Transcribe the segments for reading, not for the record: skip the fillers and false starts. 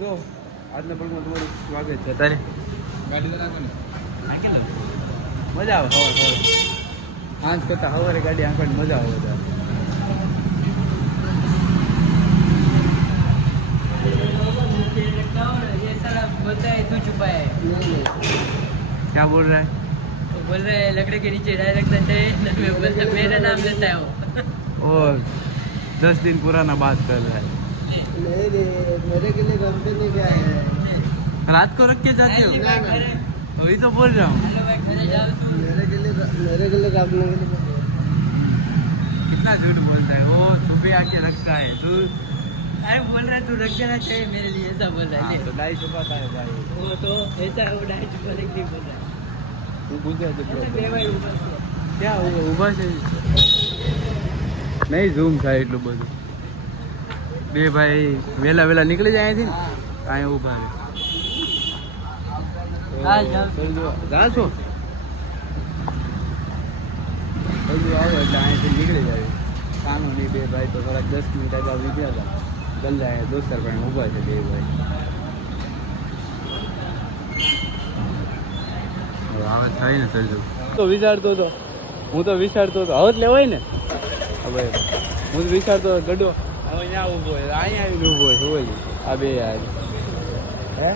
તો આજના પગમાં તમારું સ્વાગત છે. તારે ગાડી તો નાખો ને નાખી લો, મજા આવે. સાંજ કરતાં સવારે ગાડી આંકવાની મજા આવે. क्या बोल रहा है? तो बोल रहे हैं लकड़े के नीचे डायरेक्ट मेरा नाम लेता है वो. और 10 दिन पुराना बात कर रहा है. मेरे के लिए कंपनी क्या है? रात को रख के जाते हो? वही तो बोल रहा हूँ. मेरे के लिए काटने के लिए कितना झूठ बोलता है वो. छुपे आके रखता है तू. अरे बोल रहा है तू रख देना चाहिए मेरे लिए, ऐसा बोल रहा है. तो डाई छुपाता है भाई. वो तो ऐसा वो डाय चुका नहीं बोल रहा है. तू गुजराती भाई ऊपर से क्या ઊભા છે નહીં ઝૂમ થાય એટલું બધું. બે ભાઈ વહેલા નીકળી જાય અહીંથી અહીંયા ઊભા જા છો બધું આવે એટલે અહીંયાથી નીકળી જાય. કાનું નહીં બે ભાઈ તો થોડાક 10 મિનિટ અગાઉ નીકળ્યા હતા. ગલ્લા અહીંયા દોસ્તાર પણ ઊભા છે બે ભાઈ. આવે થાય ને સરજો તો વિચારતો હતો હું તો વિચારતો હતો હવે જ લેવાય ને. હવે હું તો વિચારતો હતો ગડો હવે ત્યાં ઊભો હોય અહીંયા આવીને ઊભો હોય આ બે યાર. હે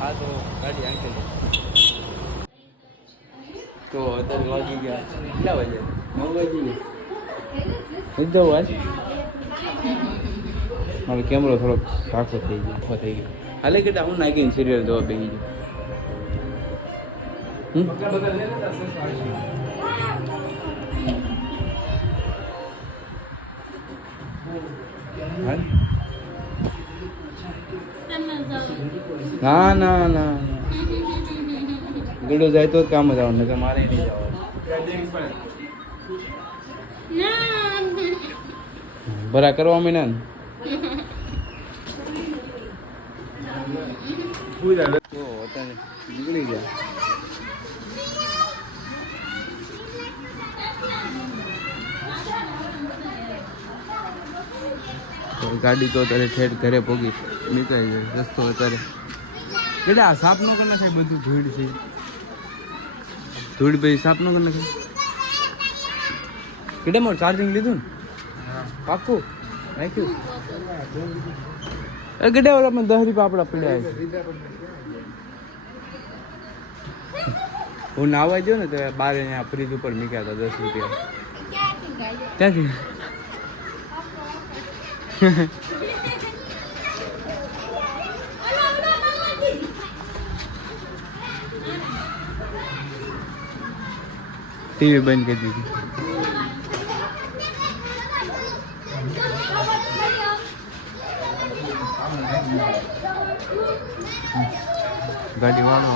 હા તો ગાડી આંકી તો અત્યારે વાગી ગયા કેટલા વાગે? 9 વાગી ગયા એકદમ વાત. મારો કેમેરો થોડોક કાકો થઈ ગયો હાલે કેટલા હું નાખીને સિરિયલ જોવા બેસી ગયો. ના ના ના ગીડો જાય તો જ કામ જ આવવાનું, કે મારે નહીં જવાનું. ભરા કરવા મીના ને નીકળી ગયા. ગાડી તો અત્યારે ઠેઠ ઘરે પહોંચી નીકળી જાય. રસ્તો અત્યારે એટલે આ સાફ નો કરી નાખાય બધું ધૂળ છે. ધૂળ પછી સાફ નો કરી નાખાય. કેટલે મોર ચાર્જિંગ લીધું ને પાક્કું નાખ્યું. ગડ્યા ઓલા પણ 10 રૂપિયા આપડા પડ્યા છે. હું નાવા ગયો ને તો બાર અહીંયા ફ્રીજ ઉપર મૂક્યા હતા 10 રૂપિયા. ક્યાંથી? ટીવી બંધ કરી દીધી. ગાડી વાળો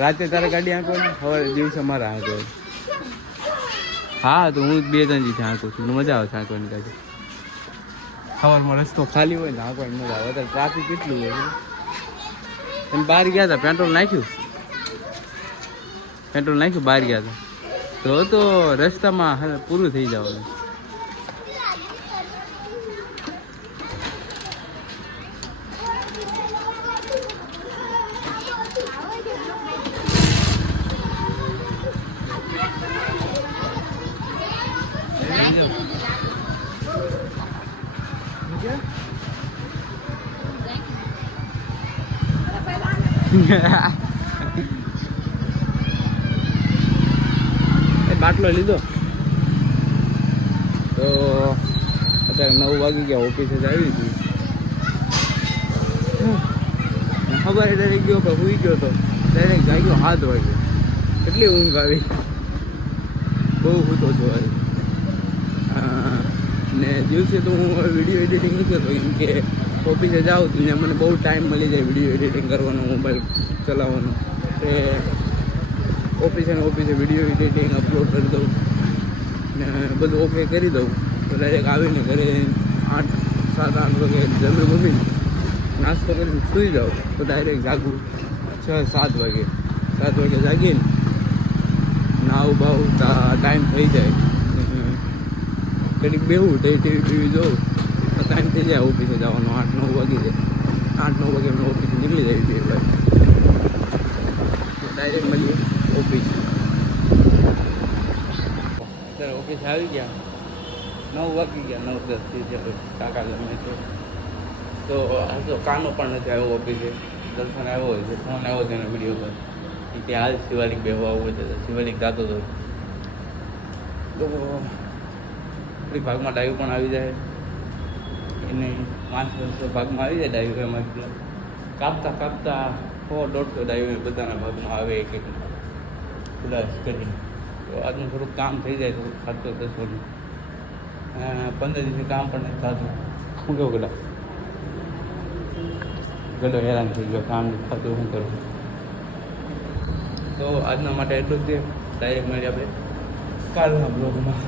રાતે તારે ગાડી આંકવાની, સવારે દિવસે મારા આંકો. હા તો હું 2-3 દિવસે આંકું છું. મજા આવે છે આંકવાની ગાડી. સવારમાં રસ્તો ખાલી હોય ને આંકવાની મજા આવે. અત્યારે ટ્રાફિક કેટલું હોય. તમે બહાર ગયા હતા પેટ્રોલ નાખ્યું બહાર ગયા હતા તો રસ્તામાં પૂરું થઈ જવાનું. બાટલો લીધો તો અત્યારે 9 વાગી ગયા. ઓફિસે જ આવી હતી. ખબર ડાયરેક્ટ ગયો પણ સુઈ ગયો તો ડાયરેક્ટ જાગ્યો 7 વાગે. કેટલી ઊંઘ આવી. બહુ સૂતો છું હવે. ને દિવસે તો હું વિડીયો એડિટિંગ નથી કરતો કેમ કે ઓફિસે જાઉં તો ને મને બહુ ટાઈમ મળી જાય વિડીયો એડિટિંગ કરવાનો, મોબાઈલ ચલાવવાનો. એ ઓફિસે વિડીયો એડિટિંગ અપલોડ કરી દઉં ને બધું ઓકે કરી દઉં તો ડાયરેક્ટ આવીને ઘરે 7-8 વાગે જમી મમ્મી નાસ્તો કરીને સૂઈ જાઉં તો ડાયરેક્ટ જાગું 6-7 વાગે. 7 વાગે જાગીને નાવ બાવ ટાઈમ થઈ જાય. ઘડીક બેહું તો ટીવી જોઉં તો ટાઈમ થઈ જાય ઓફિસે જવાનો 8-9 વાગી જાય 8-9 વાગે અમે ઓફિસે નીકળી જાય છીએ ભાઈ ડાયરેક્ટ મળીએ ઓફિસ અત્યારે ઓફિસ આવી ગયા 9 વાગી ગયા 9-10 થઈ જાય કાકા ગમે તો આ તો કાનો પણ નથી આવ્યો ઓફિસે દર્શન આવ્યો હોય છે ફોન આવ્યો છે એનો વિડીયો પર કે ત્યાં હાલ શિવાલિક બેહવા આવું છે શિવાલિક ગાતો હતો તો આપણી ભાગમાં ડાયું પણ આવી જાય એને 500 ભાગમાં આવી જાય ડાયું એમાં કાપતા 100-150 ડાયું બધાના ભાગમાં આવે એક ખુલાસ કરી તો આજનું થોડુંક કામ થઈ જાય થોડુંક ખર્ચો 10 15 દિવસથી કામ પણ નથી થતું શું કેવું ગડો હેરાન થઈ ગયો કામ થતું શું કરું તો આજના માટે એટલું જ છે ડાયરેક્ટ મળી આપણે કાલના બ્લોગમાં